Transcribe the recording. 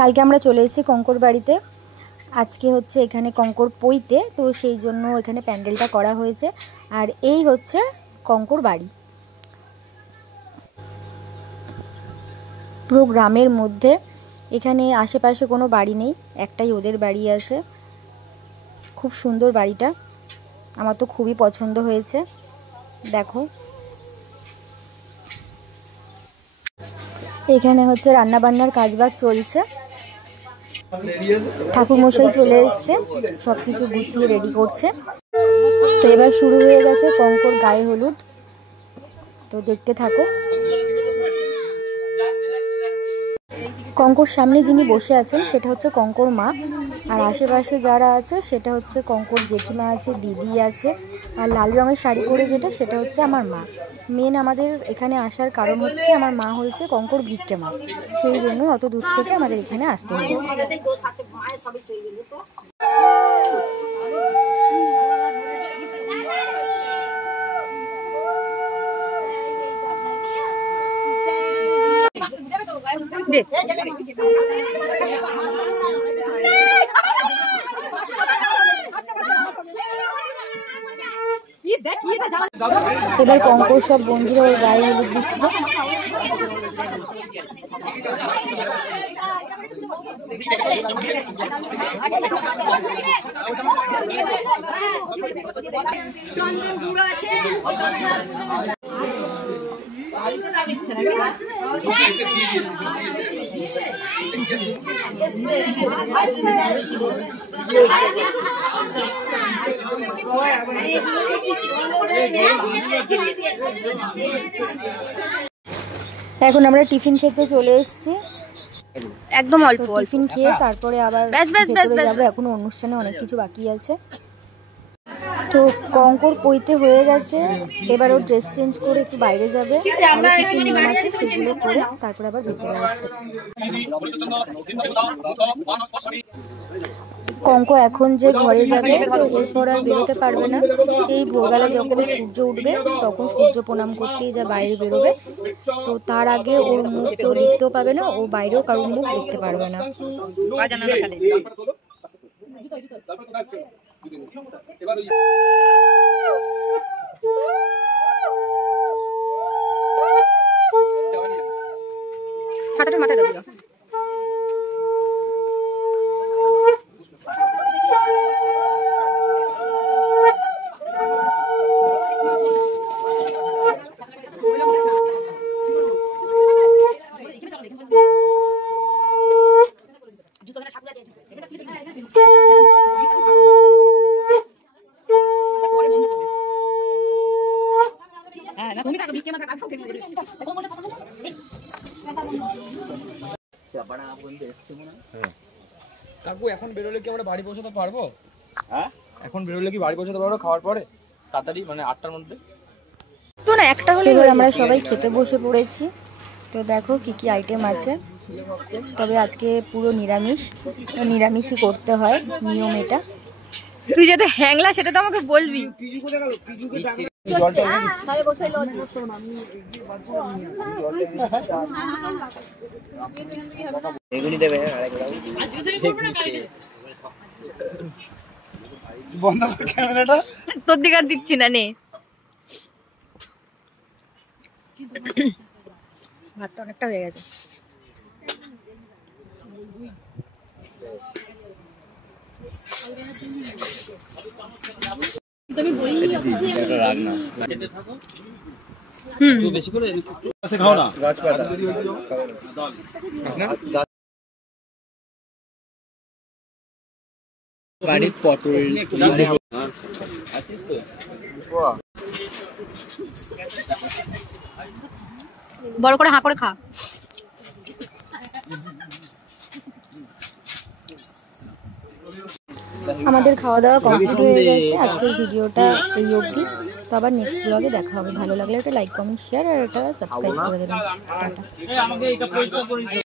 কালকে আমরা চলে এসেছি কঙ্কর বাড়িতে। আজকে হচ্ছে এখানে কঙ্কর পইতে, তো সেই জন্য এখানে প্যান্ডেলটা করা হয়েছে। আর এই হচ্ছে কঙ্কর বাড়ি, পুরো গ্রামের মধ্যে। এখানে আশেপাশে কোনো বাড়ি নেই, একটাই ওদের বাড়ি আছে। খুব সুন্দর বাড়িটা, আমার তো খুবই পছন্দ হয়েছে। দেখো এখানে হচ্ছে রান্না বান্নার কাজবাজ চলছে। ঠাকুর মশাই চলে এসছে, সবকিছু গুছিয়ে রেডি করছে। তো এবার শুরু হয়ে গেছে কঙ্কর গায়ে হলুদ, তো দেখতে থাকো। কঙ্কর সামনে যিনি বসে আছেন সেটা হচ্ছে কঙ্কর মা, আর আশেপাশে যারা আছে সেটা হচ্ছে কঙ্কর জেঠিমা আছে, দিদি আছে, আর লাল রঙের শাড়ি পরে যেটা সেটা হচ্ছে আমার মা। মেন আমাদের এখানে আসার কারণ হচ্ছে আমার মা হচ্ছে কঙ্কর ভিক্ষে মা, সেই জন্য অত দূর থেকে আমাদের এখানে আসতে হয়েছে। এবার কঙ্কর সব বন্ধুরা ওর গায়ে হলুদ দিচ্ছে। এখন আমরা টিফিন খেতে চলে এসেছি, একদম অল্প টিফিন খেয়ে তারপরে আবার যাবো। এখনো অনুষ্ঠানে অনেক কিছু বাকি আছে। তো কঙ্কর পইতে হয়ে গেছে, এবার ও ড্রেস চেঞ্জ করে একটু বাইরে যাবে, আরো কিছু নিয়ম আছে সেগুলো করে তারপরে আবার ভেতরে আসবে। কঙ্ক এখন যে ঘরে যাবে, তো এরপর আর বেরোতে পারবে না। সেই ভোরবেলা যখন সূর্য উঠবে তখন সূর্য প্রণাম করতেই যা বাইরে বেরোবে। তো তার আগে ওর মুখ কেউ দেখতেও পাবে না, ও বাইরেও কারোর মুখ দেখতে পারবে না। ছাতাটা মাথায় দাও। কাকু এখন বেরোলে কি আমরা বাড়ি পৌঁছাতে পারবো? হ্যাঁ, এখন বেরোলে কি বাড়ি পৌঁছাতে পারবো খাওয়ার পরে তাড়াতাড়ি, মানে 8টার মধ্যে? তো না, একটা হলে আমরা সবাই খেতে বসে পড়েছি। তো দেখো কি কি আইটেম আছে, তবে আজকে পুরো নিরামিষই করতে হয়, নিয়ম এটা। তুই যাতে হ্যাংলা সেটা তো আমাকে বলবি। তোর দিকে আর দিচ্ছি না, নে। ভাতটা অনেকটা হয়ে গেছে। বাড়ির পটল বড় করে হাঁ করে খা। আমাদের খাওয়া দাওয়া কমপ্লিট হয়ে গেছে। আজকের ভিডিওটা এই অবধি, তো আবার নেক্সট ব্লগে দেখা হবে। ভালো লাগলে একটা লাইক, কমেন্ট, শেয়ার আর একটা সাবস্ক্রাইব করে দেবেন। টাটা।